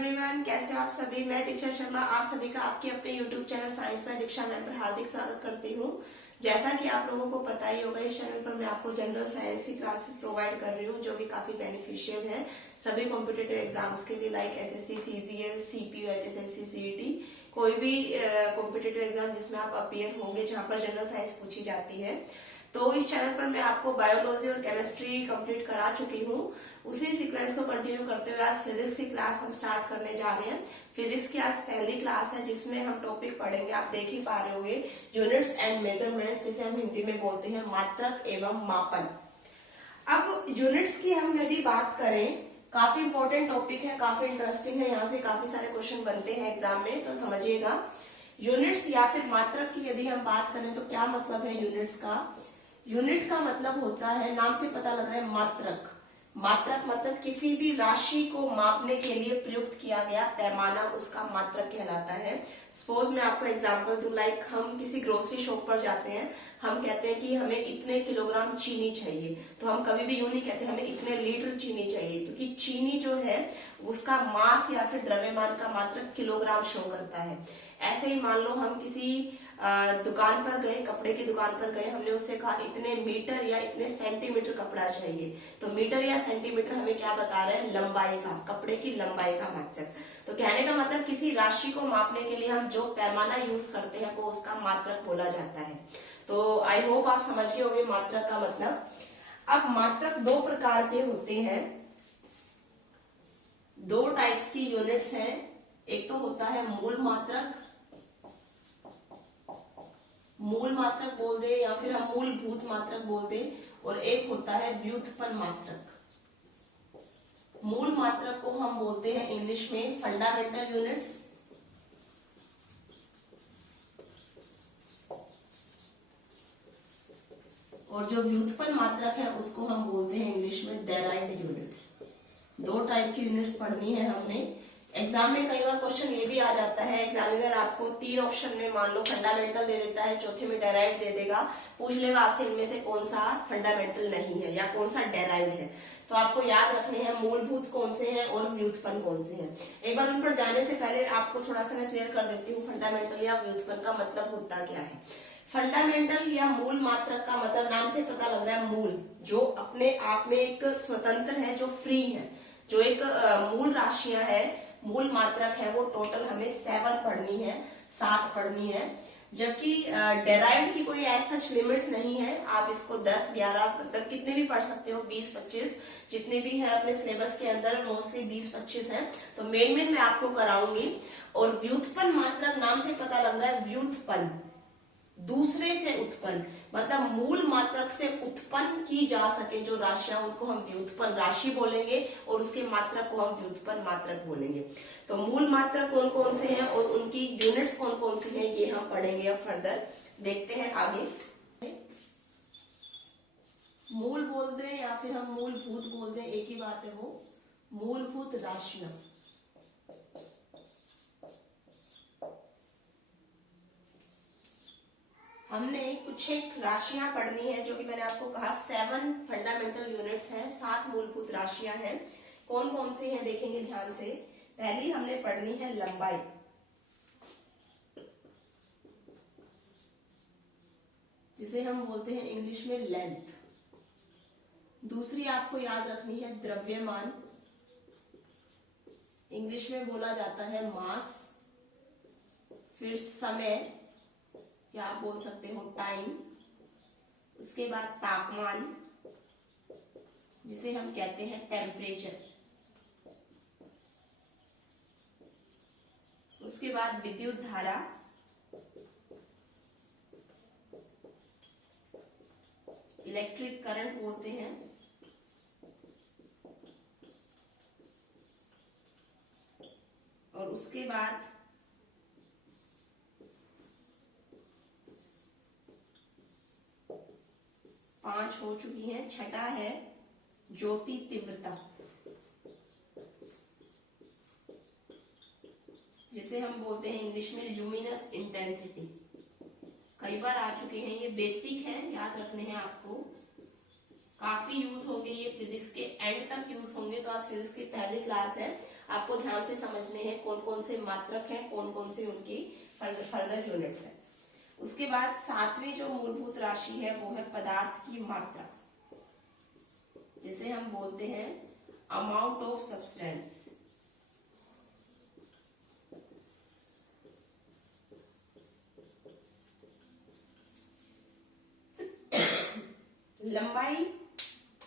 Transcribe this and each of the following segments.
Everyone, कैसे हो आप सभी। मैं दीक्षा शर्मा आप सभी का आपके अपने यूट्यूब चैनल साइंस में दीक्षा मैम पर हार्दिक स्वागत करती हूँ। जैसा कि आप लोगों को पता ही होगा, इस चैनल पर मैं आपको जनरल साइंस की क्लासेस प्रोवाइड कर रही हूँ जो कि काफी बेनिफिशियल है सभी कॉम्पिटेटिव एग्जाम्स के लिए, like SSC, CGL, CPU, HSSC, CET, कोई भी कॉम्पिटेटिव एग्जाम जिसमें आप अपीयर होंगे जहाँ पर जनरल साइंस पूछी जाती है। तो इस चैनल पर मैं आपको बायोलॉजी और केमिस्ट्री कंप्लीट करा चुकी हूँ। उसी सीक्वेंस को कंटिन्यू करते हुए आज फिजिक्स की क्लास हम स्टार्ट करने जा रहे हैं। फिजिक्स की आज पहली क्लास है जिसमें हम टॉपिक पढ़ेंगे, आप देख ही पा रहे होंगे, यूनिट्स एंड मेजरमेंट्स, जिसे हम हिंदी में बोलते हैं मात्रक एवं मापन। अब यूनिट्स की हम यदि बात करें, काफी इंपॉर्टेंट टॉपिक है, काफी इंटरेस्टिंग है, यहाँ से काफी सारे क्वेश्चन बनते हैं एग्जाम में, तो समझिएगा। यूनिट्स या फिर मात्रक की यदि हम बात करें तो क्या मतलब है यूनिट्स का। यूनिट का मतलब होता है, नाम से पता लग रहा है, मात्रक। मात्रक मतलब किसी भी राशि को मापने के लिए प्रयुक्त किया गया पैमाना, उसका मात्रक कहलाता है। सपोज मैं आपको एग्जांपल दूं, लाइक हम किसी ग्रोसरी शॉप पर जाते हैं, हम कहते हैं कि हमें इतने किलोग्राम चीनी चाहिए, तो हम कभी भी यूं नहीं कहते हमें इतने लीटर चीनी चाहिए, क्योंकि चीनी जो है उसका मास या फिर द्रव्यमान का मात्रक किलोग्राम शो करता है। ऐसे ही मान लो हम किसी दुकान पर गए, कपड़े की दुकान पर गए, हमने उससे कहा इतने मीटर या इतने सेंटीमीटर कपड़ा चाहिए, तो मीटर या सेंटीमीटर हमें क्या बता रहे हैं, लंबाई का, कपड़े की लंबाई का मात्रक। तो कहने का मतलब किसी राशि को मापने के लिए हम जो पैमाना यूज करते हैं वो उसका मात्रक बोला जाता है। तो आई होप आप समझ गए होंगे मात्रक का मतलब। अब मात्रक दो प्रकार के होते हैं, दो टाइप्स की यूनिट्स हैं। एक तो होता है मूल मात्रक, मूल मात्रक बोल दे या फिर हम मूलभूत मात्रक बोल दे, और एक होता है व्युत्पन्न मात्रक। मूल मात्रक को हम बोलते हैं इंग्लिश में फंडामेंटल यूनिट्स, और जो व्युत्पन्न मात्रक है उसको हम बोलते हैं इंग्लिश में डेराइव्ड यूनिट्स। दो टाइप की यूनिट्स पढ़नी है हमने। एग्जाम में कई बार क्वेश्चन ये भी आ जाता है, एग्जामिनर आपको तीन ऑप्शन में मान लो फंडामेंटल दे देता है, चौथे में डेराइव्ड दे देगा, पूछ लेगा आपसे इनमें से कौन सा फंडामेंटल नहीं है या कौन सा डेराइव्ड है। तो आपको याद रखने हैं मूलभूत कौन से हैं और व्युत्पन्न कौन से हैं। एक बार उन पर जाने से पहले आपको थोड़ा सा मैं क्लियर कर देती हूँ फंडामेंटल या व्युत्पन्न का मतलब होता क्या है। फंडामेंटल या मूल मात्रक का मतलब नाम से पता लग रहा है मूल, जो अपने आप में एक स्वतंत्र है, जो फ्री है, जो एक मूल राशियां है, मूल मात्रक है, वो टोटल हमें 7 पढ़नी है, 7 पढ़नी है। जबकि डेराइव्ड की कोई ऐसा लिमिट्स नहीं है, आप इसको 10, 11 मतलब कितने भी पढ़ सकते हो, 20, 25 जितने भी है अपने सिलेबस के अंदर, मोस्टली 20, 25 है, तो मेन मैं आपको कराऊंगी। और व्युत्पन्न मात्रक नाम से पता लग रहा है व्युत्पन्न, दूसरे से उत्पन्न, मतलब मूल मात्रक से उत्पन्न की जा सके जो राशियां, उनको हम व्युत्पन्न राशि बोलेंगे और उसके मात्रक को हम व्युत्पन्न मात्रक बोलेंगे। तो मूल मात्रक कौन कौन से हैं और उनकी यूनिट्स कौन कौन सी हैं, ये हम पढ़ेंगे अब फर्दर। देखते हैं आगे। मूल बोल दें या फिर हम मूलभूत बोल दें, एक ही बात है, वो मूलभूत राशियां। हमने कुछ एक राशियां पढ़नी है, जो कि मैंने आपको कहा 7 फंडामेंटल यूनिट्स हैं, 7 मूलभूत राशियां हैं। कौन कौन सी हैं देखेंगे ध्यान से। पहली हमने पढ़नी है लंबाई, जिसे हम बोलते हैं इंग्लिश में लेंथ। दूसरी आपको याद रखनी है द्रव्यमान, इंग्लिश में बोला जाता है मास। फिर समय, या आप बोल सकते हो टाइम। उसके बाद तापमान, जिसे हम कहते हैं टेम्परेचर। उसके बाद विद्युत धारा, इलेक्ट्रिक करंट बोलते हैं। और उसके बाद 5 हो चुकी हैं, छठा है ज्योति तीव्रता, जिसे हम बोलते हैं इंग्लिश में ल्यूमिनस इंटेंसिटी। कई बार आ चुके हैं, ये बेसिक है, याद रखने हैं आपको। काफी यूज होंगे, ये फिजिक्स के एंड तक यूज होंगे। तो आज फिजिक्स की पहली क्लास है, आपको ध्यान से समझने हैं कौन कौन से मात्रक हैं, कौन कौन से उनकी फर्दर यूनिट्स हैं। उसके बाद सातवीं जो मूलभूत राशि है वो है पदार्थ की मात्रा, जिसे हम बोलते हैं अमाउंट ऑफ सब्सटेंस। लंबाई,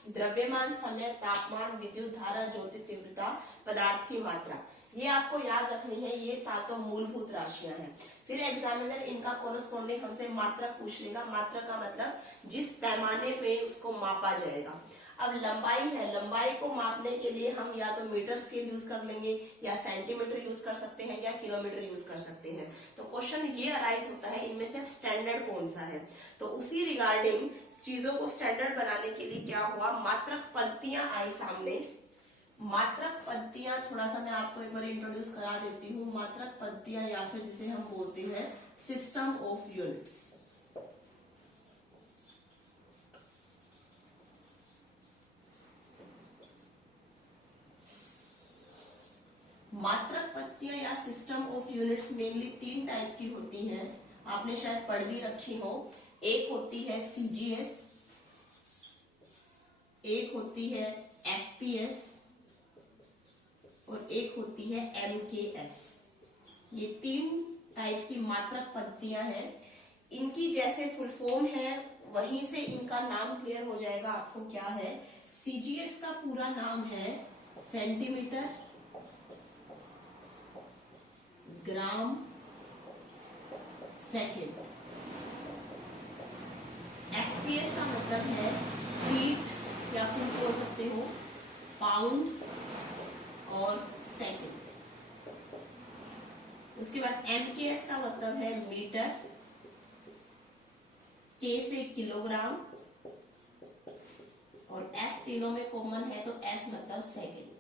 द्रव्यमान, समय, तापमान, विद्युत धारा, ज्योति तीव्रता, पदार्थ की मात्रा, ये आपको याद रखनी है। ये सातों मूलभूत राशियां हैं। फिर एग्जामिनर इनका कोरस्पॉन्डिंग हमसे मात्रक पूछ लेगा। मात्रक का मतलब जिस पैमाने पे उसको मापा जाएगा। अब लंबाई है, लंबाई को मापने के लिए हम या तो मीटर स्केल यूज कर लेंगे, या सेंटीमीटर यूज कर सकते हैं, या किलोमीटर यूज कर सकते हैं। तो क्वेश्चन ये अराइज होता है इनमें से स्टैंडर्ड कौन सा है। तो उसी रिगार्डिंग चीजों को स्टैंडर्ड बनाने के लिए क्या हुआ, मात्रक पद्धतियां आई सामने। मात्रक पद्धतियां थोड़ा सा मैं आपको एक बार इंट्रोड्यूस करा देती हूँ। मात्रक पद्धतियां या फिर जिसे हम बोलते हैं सिस्टम ऑफ यूनिट्स। मात्रक पद्धतियां या सिस्टम ऑफ यूनिट्स मेनली तीन टाइप की होती हैं, आपने शायद पढ़ भी रखी हो। एक होती है सीजीएस, एक होती है एफपीएस और एक होती है एमकेएस। ये तीन टाइप की मात्रक पद्धतियां हैं। इनकी जैसे फुल फॉर्म है वहीं से इनका नाम क्लियर हो जाएगा आपको क्या है। सीजीएस का पूरा नाम है सेंटीमीटर, ग्राम, सेकेंड। एफपीएस का मतलब है फीट या फिर बोल सकते हो पाउंड और सेकेंड। उसके बाद एमकेएस का मतलब है मीटर, के से किलोग्राम, और एस तीनों में कॉमन है तो एस मतलब सेकेंड।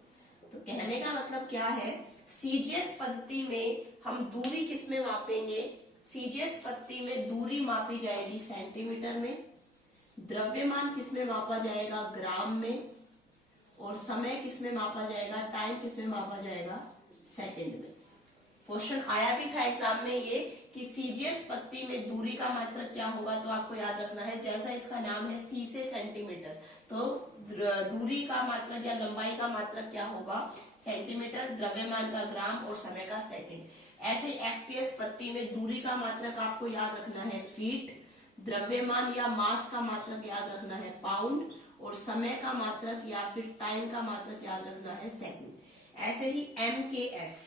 तो कहने का मतलब क्या है, सीजीएस पद्धति में हम दूरी किस में मापेंगे। सीजीएस पद्धति में दूरी मापी जाएगी सेंटीमीटर में, द्रव्यमान किस में मापा जाएगा ग्राम में, और समय किस में मापा जाएगा, टाइम किस में मापा जाएगा, सेकंड में। क्वेश्चन आया भी था एग्जाम में ये कि सीजीएस पद्धति में दूरी का मात्रक क्या होगा। तो आपको याद रखना है, जैसा इसका नाम है सी से सेंटीमीटर, तो दूरी का मात्रक या लंबाई का मात्रक क्या होगा, सेंटीमीटर, द्रव्यमान का ग्राम और समय का सेकंड। ऐसे एफपीएस पद्धति में दूरी का मात्रक आपको याद रखना है फीट, द्रव्यमान या मास का मात्रक याद रखना है पाउंड, और समय का मात्रक या फिर टाइम का मात्रक याद रखना है सेकंड। ऐसे ही एमकेएस,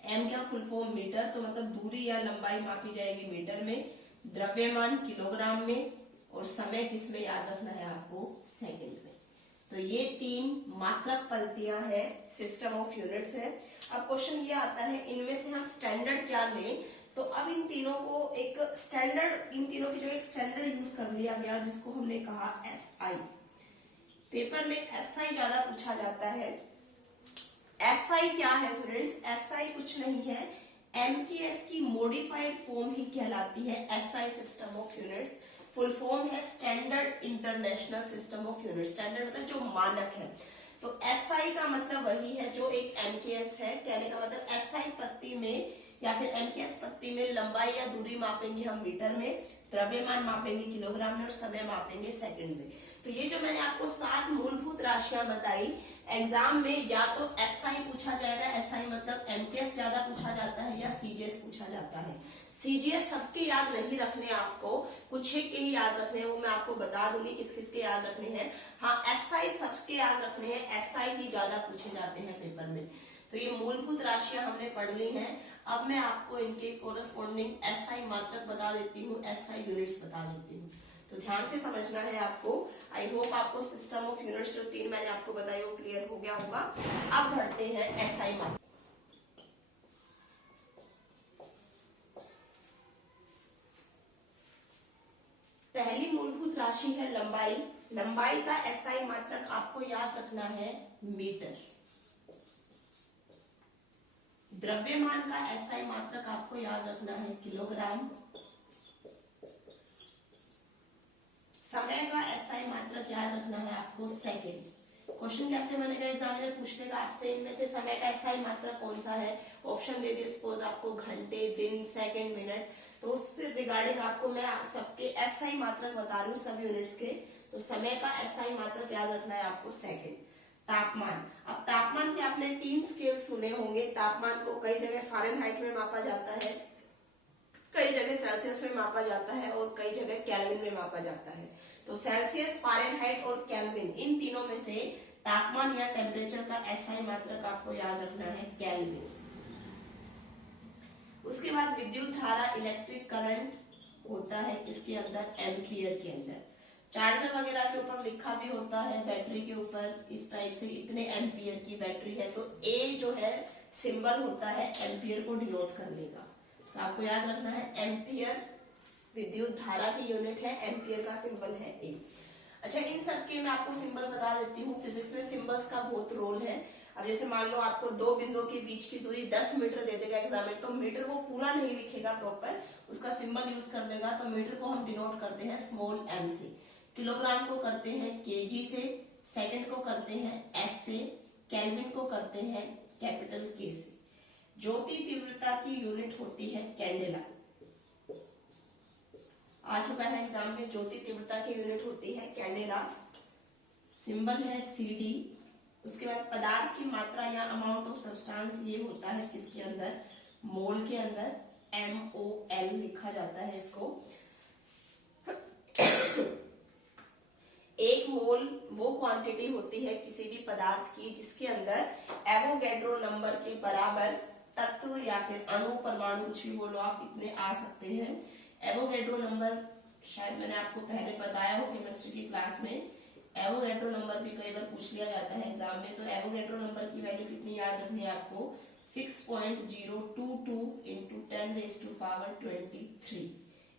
एम क्या फुल फॉर्म मीटर, तो मतलब दूरी या लंबाई मापी जाएगी मीटर में, द्रव्यमान किलोग्राम में, और समय किस में याद रखना है आपको, सेकंड में। तो ये तीन मात्रक पद्धतियां हैं, सिस्टम ऑफ यूनिट्स है। अब क्वेश्चन ये आता है इनमें से हम स्टैंडर्ड क्या लें। तो अब इन तीनों को एक स्टैंडर्ड, इन तीनों की जगह एक स्टैंडर्ड यूज कर लिया गया जिसको हमने कहा एसआई। पेपर में एसआई ज्यादा पूछा जाता है। एसआई क्या है स्टूडेंट्स, एसआई कुछ नहीं है, एमकेएस की मॉडिफाइड फॉर्म ही कहलाती है SI system of units. Full form है standard international system of units. Standard मतलब जो मानक है। तो एसआई का मतलब वही है जो एक एमकेएस है। कहने का मतलब एसआई पद्धति में या फिर एमकेएस पद्धति में लंबाई या दूरी मापेंगे हम मीटर में, द्रव्यमान मापेंगे किलोग्राम में, और समय मापेंगे सेकंड में। तो ये जो मैंने आपको 7 मूलभूत राशियां बताई, एग्जाम में या तो एसआई पूछा जाएगा, एसआई मतलब एमकेएस ज्यादा पूछा जाता है, या सीजीएस पूछा जाता है। सीजीएस सबके याद नहीं रखने, आपको कुछ एक के ही याद रखने हैं, वो मैं आपको बता दूंगी किस किस के याद रखने हैं। हाँ, एसआई सबके याद रखने हैं, एसआई ही ज्यादा पूछे जाते हैं पेपर में। तो ये मूलभूत राशियां हमने पढ़ ली हैं। अब मैं आपको इनके कोरस्पॉन्डिंग एसआई मात्रक बता देती हूँ, एसआई यूनिट्स बता देती हूँ। तो ध्यान से समझना है आपको। आई होप आपको सिस्टम ऑफ यूनिट्स जो 3 मैंने आपको बताई वो क्लियर हो गया होगा। अब बढ़ते हैं एसआई मात्रक। पहली मूलभूत राशि है लंबाई। लंबाई का एसआई मात्रक आपको याद रखना है मीटर। द्रव्यमान का एसआई मात्रक आपको याद रखना है किलोग्राम। समय का एसआई मात्रक याद रखना है आपको सेकंड। क्वेश्चन कैसे बनेगा, एग्जामिनर पूछ लेगा आपसे इनमें से समय का एसआई मात्रक कौन सा है। ऑप्शन दे दिए सपोज आपको घंटे, दिन, सेकंड, मिनट, तो उससे रिगार्डिंग आपको मैं सबके एसआई मात्रक बता रही हूँ सब यूनिट्स के। तो समय का एसआई मात्रक याद रखना है आपको सेकंड। तापमान, अब तापमान के आपने 3 स्केल सुने होंगे। तापमान को कई जगह फ़ारेनहाइट में मापा जाता है, कई जगह सेल्सियस में मापा जाता है और कई जगह केल्विन में मापा जाता है। तो सेल्सियस, फ़ारेनहाइट और केल्विन, इन तीनों में से तापमान या टेम्परेचर का एसआई मात्रक आपको याद रखना है केल्विन। उसके बाद विद्युत धारा, इलेक्ट्रिक करंट होता है किसके अंदर, एम्पियर के अंदर। चार्जर वगैरह के ऊपर लिखा भी होता है, बैटरी के ऊपर इस टाइप से इतने एम्पियर की बैटरी है, तो ए जो है सिंबल होता है एम्पियर को डिनोट करने का। तो आपको याद रखना है एम्पियर विद्युत धारा की यूनिट है, एम्पियर का सिंबल है ए। अच्छा, इन सब के मैं आपको सिंबल बता देती हूँ। फिजिक्स में सिंबल्स का बहुत रोल है। अब जैसे मान लो आपको दो बिंदुओं के बीच की दूरी 10 मीटर दे देगा एग्जामिनर, तो मीटर वो पूरा नहीं लिखेगा प्रॉपर, उसका सिंबल यूज कर देगा। तो मीटर को हम डिनोट करते हैं स्मॉल एम से, किलोग्राम को करते हैं केजी से, सेकंड को करते हैं एस से, केल्विन को करते हैं कैपिटल के से। ज्योति तीव्रता की यूनिट होती है कैंडेला, आ चुका है एग्जाम में। ज्योति तीव्रता की यूनिट होती है कैंडेला, सिंबल है सीडी। उसके बाद पदार्थ की मात्रा या अमाउंट ऑफ सब्सटेंस, ये होता है किसके अंदर, मोल के अंदर, MOL लिखा जाता है इसको। एक मोल वो क्वांटिटी होती है किसी भी पदार्थ की जिसके अंदर एवोगैड्रो नंबर के बराबर तत्व या फिर अणु, परमाणु, कुछ भी बोलो आप, इतने आ सकते हैं। एवोगैड्रो नंबर शायद मैंने आपको पहले बताया हो केमिस्ट्री की क्लास में। एवोगैड्रो नंबर भी कई बार पूछ लिया जाता है एग्जाम में। तो एवोगैड्रो नंबर की वैल्यू कितनी याद रखनी है आपको, 6.022 × 10⁻23।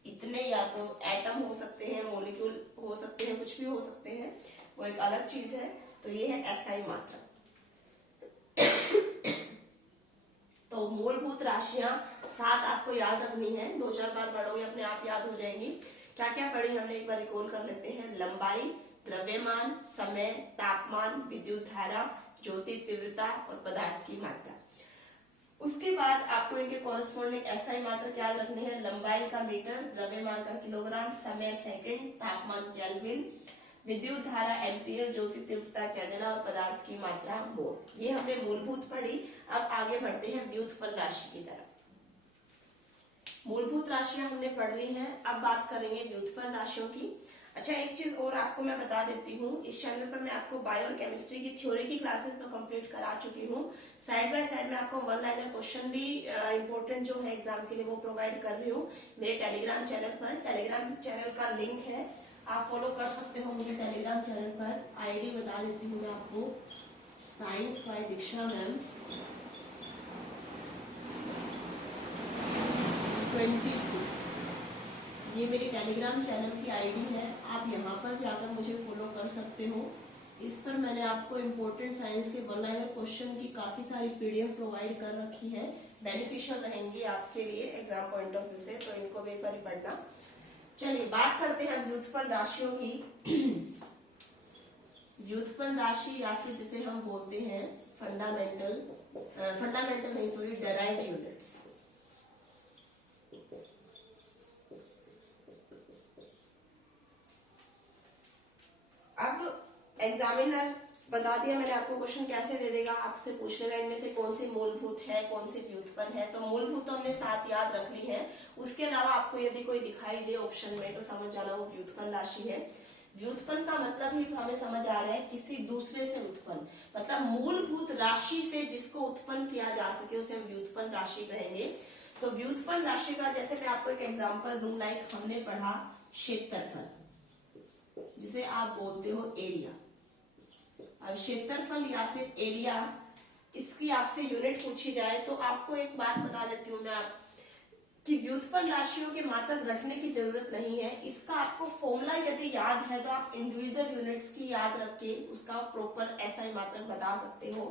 इतने या तो एटम हो सकते हैं, मॉलिक्यूल हो सकते हैं, कुछ भी हो सकते हैं, वो एक अलग चीज है। तो ये है एसआई मात्रा। तो मूलभूत राशियां 7 आपको याद रखनी है, 2-4 बार पढ़ोगे अपने आप याद हो जाएंगी। क्या क्या पढ़ी हमने एक बार रिकॉल कर लेते हैं। लंबाई, द्रव्यमान, समय, तापमान, विद्युत धारा, ज्योति तीव्रता और पदार्थ की मात्रा। उसके बाद आपको इनके कॉरेस्पॉन्डिंग एसआई मात्रक याद रखने हैं। लंबाई का मीटर, द्रव्यमान का किलोग्राम, समय सेकंड, तापमान केल्विन, विद्युत धारा एम्पियर, ज्योति तीव्रता कैंडेला और पदार्थ की मात्रा मोल। ये हमने मूलभूत पढ़ी। अब आगे बढ़ते हैं व्युत्पन्न राशि की तरफ। मूलभूत राशियां हमने पढ़ ली हैं, अब बात करेंगे व्युत्पन्न राशियों की। अच्छा, एक चीज और आपको मैं बता देती हूँ, इस चैनल पर मैं आपको बायो और केमिस्ट्री की थ्योरी की क्लासेस तो कंप्लीट करा चुकी हूँ। साइड बाय साइड में आपको 1 लाइनर क्वेश्चन भी इंपॉर्टेंट जो है एग्जाम के लिए वो प्रोवाइड कर रही हूँ मेरे टेलीग्राम चैनल पर। टेलीग्राम चैनल का लिंक है, आप फॉलो कर सकते हो मुझे टेलीग्राम चैनल पर। आईडी बता देती हूँ मैं आपको, साइंस बाय दीक्षा मैम 22। ये मेरी टेलीग्राम चैनल की आईडी है, आप यहाँ पर जाकर मुझे फॉलो कर सकते हो। इस पर मैंने आपको इम्पोर्टेंट साइंस के 1 लाइनर क्वेश्चन की काफी सारी पीडीएफ प्रोवाइड कर रखी है, बेनिफिशियल रहेंगी आपके लिए एग्जाम पॉइंट ऑफ व्यू से, तो इनको भी एक बार पढ़ना। चलिए बात करते हैं व्युत्पन्न राशियों की। व्युत्पन्न राशि या फिर जिसे हम बोलते हैं फंडामेंटल नहीं सॉरी डेराइव्ड यूनिट्स। अब एग्जामिनर बता दिया मैंने आपको क्वेश्चन कैसे दे देगा, आपसे पूछ लेगा इनमें से कौन सी मूलभूत है, कौन सी व्युत्पन्न है। तो मूलभूत तो हमने 7 याद रख ली है। उसके अलावा आपको यदि कोई दिखाई दे ऑप्शन में तो समझ जाना वो व्युत्पन्न राशि है। व्युत्पन्न का मतलब ही हमें समझ आ रहा है किसी दूसरे से उत्पन्न, मतलब मूलभूत राशि से जिसको उत्पन्न किया जा सके उसे हम व्युत्पन्न राशि कहेंगे। तो व्युत्पन्न राशि का जैसे मैं आपको एक एग्जाम्पल दूं, लाइक हमने पढ़ा क्षेत्रफल, जिसे आप बोलते हो एरिया। अब क्षेत्रफल या फिर एरिया, इसकी आपसे यूनिट पूछी जाए तो आपको एक बात बता देती हूँ मैं कि व्युत्पन्न राशियों के मात्रक रटने की जरूरत नहीं है। इसका आपको फॉर्मूला यदि याद है तो आप इंडिविजुअल यूनिट्स की याद रख के उसका प्रॉपर एसआई मात्रक बता सकते हो।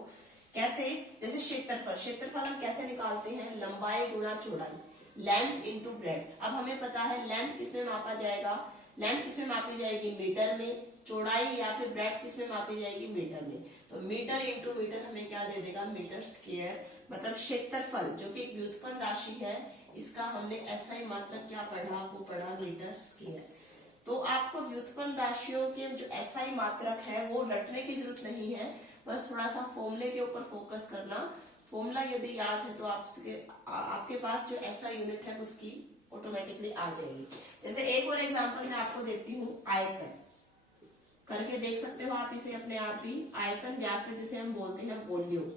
कैसे, जैसे क्षेत्रफल हम कैसे निकालते हैं, लंबाई गुणा चौड़ाई, लेंथ इंटू ब्रेड्थ। अब हमें पता है लेंथ किसमें मापा जाएगा, लेंथ किसमें मापी जाएगी, मीटर में, चौड़ाई या फिर ब्रेड्थ किसमें मापी जाएगी, मीटर में। तो मीटर इंटू मीटर हमें क्या दे देगा, मीटर स्क्वायर, मतलब क्षेत्रफल जो कि एक व्युत्पन्न राशि है, इसका हमने एसआई मात्रक क्या पढ़ा, वो पढ़ा मीटर स्क्वायर। तो आपको व्युत्पन्न राशियों के जो एसआई मात्रक है वो रटने की जरूरत नहीं है, बस थोड़ा सा फॉर्मूले के ऊपर फोकस करना। फॉर्मूला यदि याद है तो आपके पास जो एसआई यूनिट है उसकी ऑटोमेटिकली आ जाएगी। जैसे एक और एग्जांपल मैं आपको देती हूँ, आयतन करके देख सकते हो आप इसे अपने आप भी। आयतन या फिर जिसे हम बोलते हैं वॉल्यूम।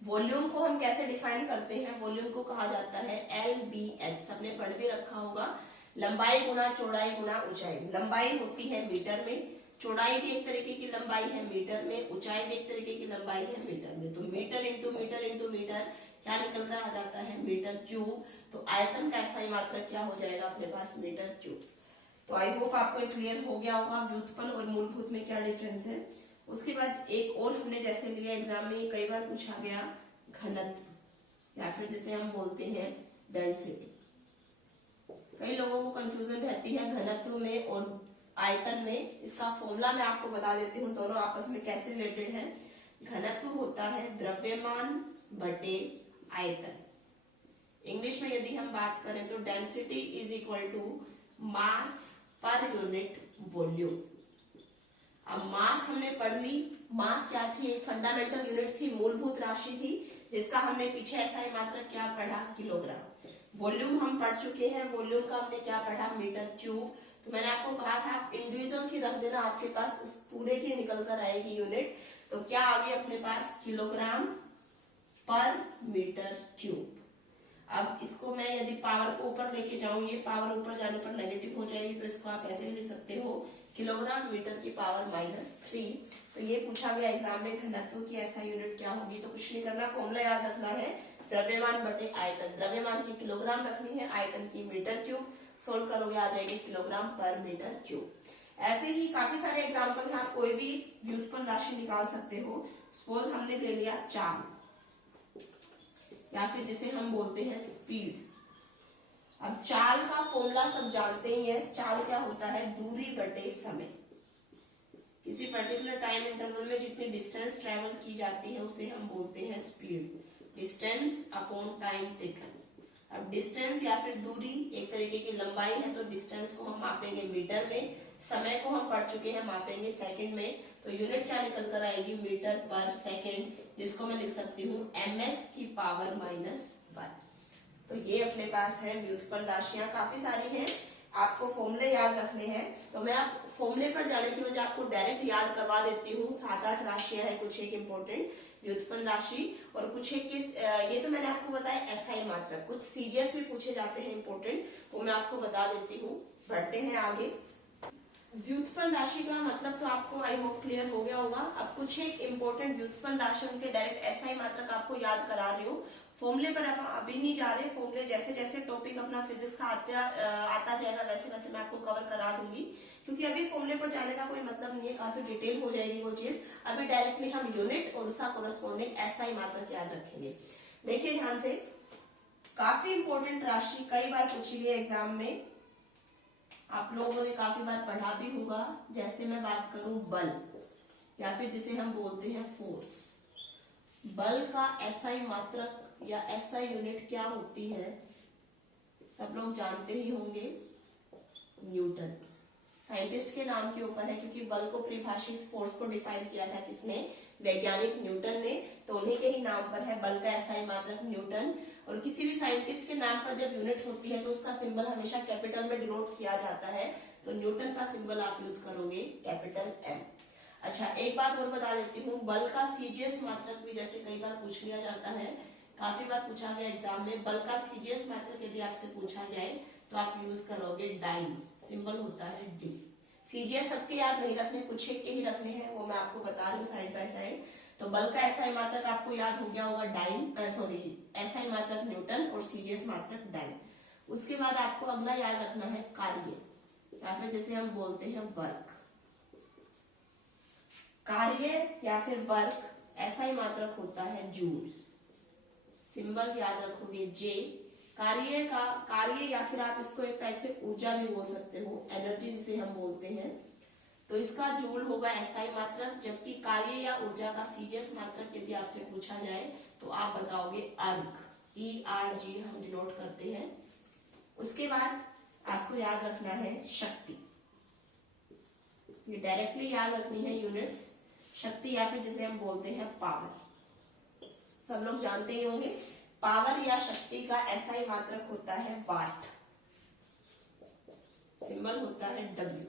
वॉल्यूम को हम कैसे डिफाइन करते हैं, वॉल्यूम को कहा जाता है LBH, सबने पढ़ भी रखा होगा, लंबाई गुना चौड़ाई गुना ऊंचाई। लंबाई होती है मीटर में, चौड़ाई भी एक तरीके की लंबाई है मीटर में, ऊंचाई भी एक तरीके की लंबाई है मीटर में। तो metre into metre into metre क्या निकल कर आ जाता है, मीटर क्यूब। तो आयतन का एसआई मात्रक क्या हो जाएगा अपने पास, मीटर क्यूब। तो आई होप आपको क्लियर हो गया होगा व्युत्पन्न और मूलभूत में क्या डिफरेंस है। उसके बाद एक और हमने जैसे लिया एग्जाम में कई बार पूछा गया, घनत्व या फिर जिसे हम बोलते हैं डेंसिटी। कई लोगों को कंफ्यूजन रहती है घनत्व में और आयतन में। इसका फॉर्मूला मैं आपको बता देती हूँ, दोनों आपस में कैसे रिलेटेड है। घनत्व होता है द्रव्यमान बटे आयतन। इंग्लिश में यदि हम बात करें तो density is equal to mass per unit volume. अब मास हमने पढ़ ली, मास क्या थी, एक फंडामेंटल यूनिट थी, मूलभूत राशि थी, जिसका हमने पीछे एसआई मात्रक क्या पढ़ा, किलोग्राम। वॉल्यूम हम पढ़ चुके हैं, वॉल्यूम का हमने क्या पढ़ा, मीटर क्यूब। तो मैंने आपको कहा था आप इंडिविजुअल की रख देना, आपके पास उस पूरे की निकल कर आएगी यूनिट। तो क्या आ गई अपने पास, किलोग्राम पर मीटर क्यूब। अब इसको मैं यदि पावर को ऊपर लेके जाऊं, ये पावर ऊपर जाने पर नेगेटिव हो जाएगी, तो इसको आप ऐसे लिख सकते हो, किलोग्राम मीटर की पावर -3। तो ये पूछा गया एग्जाम में, घनत्व की ऐसा यूनिट क्या होगी। तो कुछ नहीं करना, फॉर्मूला याद रखना है, द्रव्यमान बटे आयतन। द्रव्यमान की किलोग्राम रखनी है, आयतन की मीटर क्यूब। सोल्व करोगे आ जाएगी किलोग्राम पर मीटर क्यूब। ऐसे ही काफी सारे एग्जाम्पल है, आप कोई भी व्युत्पन्न राशि निकाल सकते हो। सपोज हमने ले लिया चाल या फिर जिसे हम बोलते हैं स्पीड। अब चाल का फॉर्मूला सब जानते ही हैं, चाल क्या होता है, दूरी बटे समय। किसी पर्टिकुलर टाइम इंटरवल में जितनी डिस्टेंस ट्रेवल की जाती है उसे हम बोलते हैं speed, distance upon time taken. अब डिस्टेंस या फिर दूरी एक तरीके की लंबाई है, तो डिस्टेंस को हम मापेंगे मीटर में, समय को हम पढ़ चुके हैं मापेंगे सेकंड में। तो यूनिट क्या निकल कर आएगी, मीटर पर सेकंड, जिसको मैं लिख सकती हूँ ms की पावर -1। तो ये अपने पास है व्युत्पन्न राशियां, काफी सारी हैं, आपको फॉर्मूले याद रखने हैं। तो मैं आप फॉर्मूले पर जाने की वजह आपको डायरेक्ट याद करवा देती हूँ। 7-8 राशियां हैं, कुछ एक इम्पोर्टेंट व्युत्पन्न राशि और कुछ एक किस, ये तो मैंने आपको बताया एसआई मात्रक। कुछ सीजीएस भी पूछे जाते हैं इम्पोर्टेंट, वो मैं आपको बता देती हूँ। बढ़ते हैं आगे। व्युत्पन्न राशि का मतलब तो आपको आई होप क्लियर हो गया होगा। अब कुछ एक इम्पोर्टेंट व्युत्पन्न राशि उनके डायरेक्ट एसआई मात्रक आपको याद करा रही हूँ। फॉर्मूले पर हम अभी नहीं जा रहे, फॉर्मूले जैसे जैसे टॉपिक अपना फिजिक्स का आता जाएगा वैसे वैसे मैं आपको कवर करा दूंगी, क्योंकि अभी फॉर्मूले पर जाने का कोई मतलब नहीं है, काफी डिटेल हो जाएगी वो चीज। अभी डायरेक्टली हम यूनिट और उसका कोरस्पॉन्डिंग एसआई मात्रक याद रखेंगे। देखिए ध्यान से, काफी इंपॉर्टेंट राशि, कई बार पूछी गई एग्जाम में, आप लोगों ने काफी बार पढ़ा भी होगा। जैसे मैं बात करूं बल या फिर जिसे हम बोलते हैं फोर्स। बल का एसआई मात्रक या एसआई यूनिट क्या होती है, सब लोग जानते ही होंगे, न्यूटन। साइंटिस्ट के नाम के ऊपर है, क्योंकि बल को परिभाषित, फोर्स को डिफाइन किया था किसने, वैज्ञानिक न्यूटन ने। तो उन्हीं के ही नाम पर है बल का एसआई मात्रक न्यूटन। और किसी भी साइंटिस्ट के नाम पर जब यूनिट होती है तो उसका सिंबल हमेशा कैपिटल में डिनोट किया जाता है। तो न्यूटन का सिंबल आप यूज करोगे कैपिटल एम। अच्छा, एक बात और बता देती हूँ, बल का सीजीएस मात्रक भी जैसे कई बार पूछ लिया जाता है, काफी बार पूछा गया एग्जाम में। बल का सीजीएस मात्रक यदि आपसे पूछा जाए तो आप यूज करोगे डाइन, सिंबल होता है डी। सीजीएस सबके याद नहीं रखने, कुछ एक के ही रखने हैं, वो मैं आपको बता रही हूँ साइड बाय साइड। तो बल का एसआई मात्रक आपको याद हो गया होगा डाइन, एसआई मात्रक न्यूटन और सीजीएस मात्रक डाइन। उसके बाद आपको अगला याद रखना है कार्य या फिर जिसे हम बोलते हैं वर्क। कार्य या फिर वर्क एसआई मात्रक होता है जूल, सिंबल याद रखोगे जे। कार्य या फिर आप इसको एक टाइप से ऊर्जा भी बोल सकते हो, एनर्जी जिसे हम बोलते हैं। तो इसका जूल होगा एसआई मात्रक, जबकि कार्य या ऊर्जा का सीजीएस मात्रक यदि आपसे पूछा जाए तो आप बताओगे अर्ग, ERG हम डिनोट करते हैं। उसके बाद आपको याद रखना है शक्ति, ये डायरेक्टली याद रखनी है यूनिट्स। शक्ति या फिर जिसे हम बोलते हैं पावर, सब लोग जानते ही होंगे। पावर या शक्ति का एसआई मात्रक होता है वाट, सिंबल होता है W।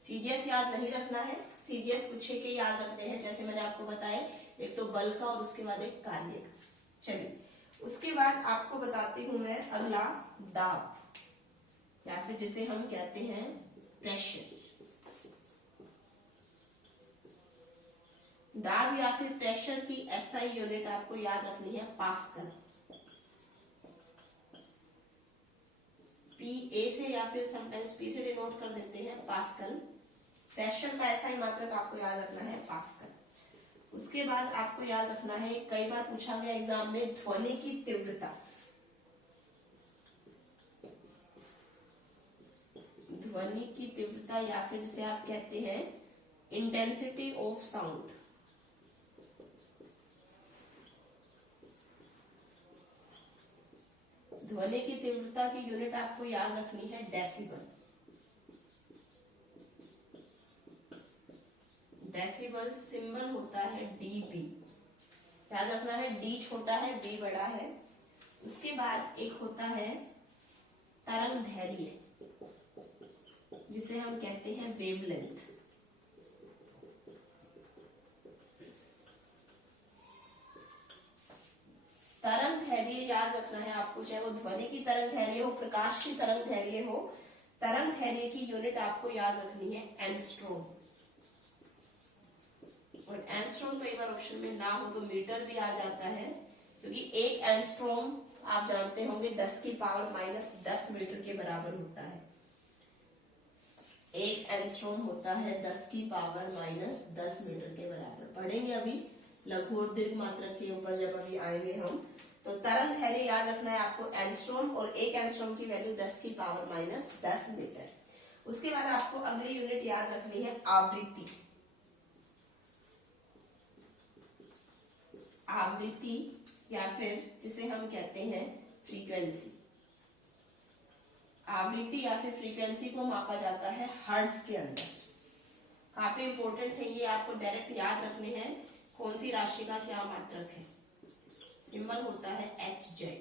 सीजीएस याद नहीं रखना है, सीजीएस कुछ के याद रखते हैं, जैसे मैंने आपको बताया, एक तो बल का और उसके बाद एक कार्य का। चलिए उसके बाद आपको बताती हूं मैं अगला दाब या फिर जिसे हम कहते हैं प्रेशर। दाब या फिर प्रेशर की एसआई यूनिट आपको याद रखनी है पास्कल, PA से या फिर समटाइम्स P से डिनोट कर देते हैं पास्कल। प्रेशर का एसआई मात्रक आपको याद रखना है पास्कल। उसके बाद आपको याद रखना है, कई बार पूछा गया एग्जाम में, ध्वनि की तीव्रता। ध्वनि की तीव्रता या फिर जिसे आप कहते हैं इंटेंसिटी ऑफ साउंड। ध्वनि की तीव्रता की यूनिट आपको याद रखनी है डेसिबल। डेसिबल सिंबल होता है DB, याद रखना है, D छोटा है B बड़ा है। उसके बाद एक होता है तरंग दैर्घ्य, जिसे हम कहते हैं वेवलेंथ। तरंग दैर्घ्य याद रखना है आपको, चाहे वो ध्वनि की तरंग दैर्घ्य हो, प्रकाश की तरंग दैर्घ्य हो, तरंग दैर्घ्य की यूनिट आपको याद रखनी है एंगस्ट्रॉम। और एंगस्ट्रॉम कई बार ऑप्शन में ना हो तो मीटर भी आ जाता है, क्योंकि एक एंगस्ट्रॉम आप जानते होंगे 10 की पावर -10 मीटर के बराबर होता है। एक एंगस्ट्रॉम होता है 10 की पावर -10 मीटर के बराबर। पढ़ेंगे अभी लघु और दीर्घ मात्रक के ऊपर जब अभी आएंगे हम। तो तरंग दैर्घ्य याद रखना है आपको एंगस्ट्रॉम, और एक एंगस्ट्रॉम की वैल्यू 10 की पावर -10 मीटर। उसके बाद आपको अगली यूनिट याद रखनी है आवृत्ति। आवृत्ति या फिर जिसे हम कहते हैं फ्रीक्वेंसी। आवृत्ति या फिर फ्रीक्वेंसी को मापा जाता है हर्ट्ज के अंदर। काफी इंपॉर्टेंट है ये, आपको डायरेक्ट याद रखने हैं कौन सी राशि का क्या मात्रक है। सिंबल होता है HZ।